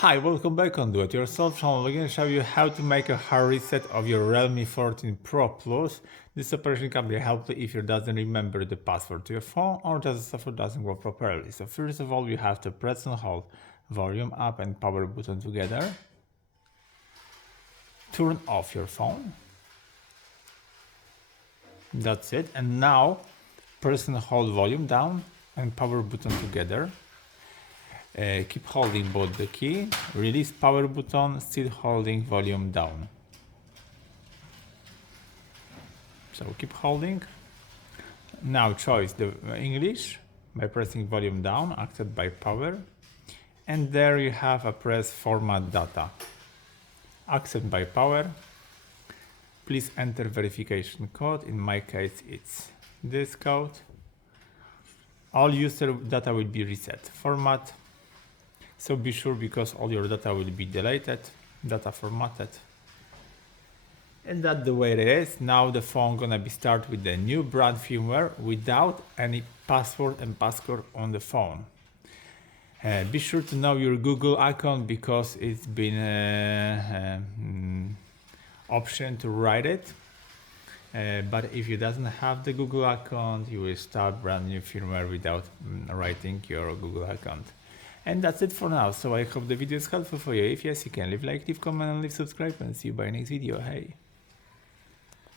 Hi, welcome back on Do It Yourself channel. We're going to show you how to make a hard reset of your Realme 14 Pro Plus. This operation can be helpful if you doesn't remember the password to your phone or just the software doesn't work properly. So first of all, you have to press and hold volume up and power button together. Turn off your phone. That's it. And now press and hold volume down and power button together. Keep holding both the key, release power button, still holding volume down. So keep holding. Now choose the English by pressing volume down, accept by power. And there you have a press format data. Accept by power. Please enter verification code. In my case, it's this code. All user data will be reset. Format. So be sure because all your data will be deleted, data formatted. And that's the way it is. Now the phone gonna be start with the new brand firmware without any password and passcode on the phone. Be sure to know your Google account because it's been option to write it. But if you doesn't have the Google account, you will start brand new firmware without writing your Google account. And that's it for now. So I hope the video is helpful for you. If yes, you can leave like, leave comment, and leave subscribe, and see you by next video. Hey.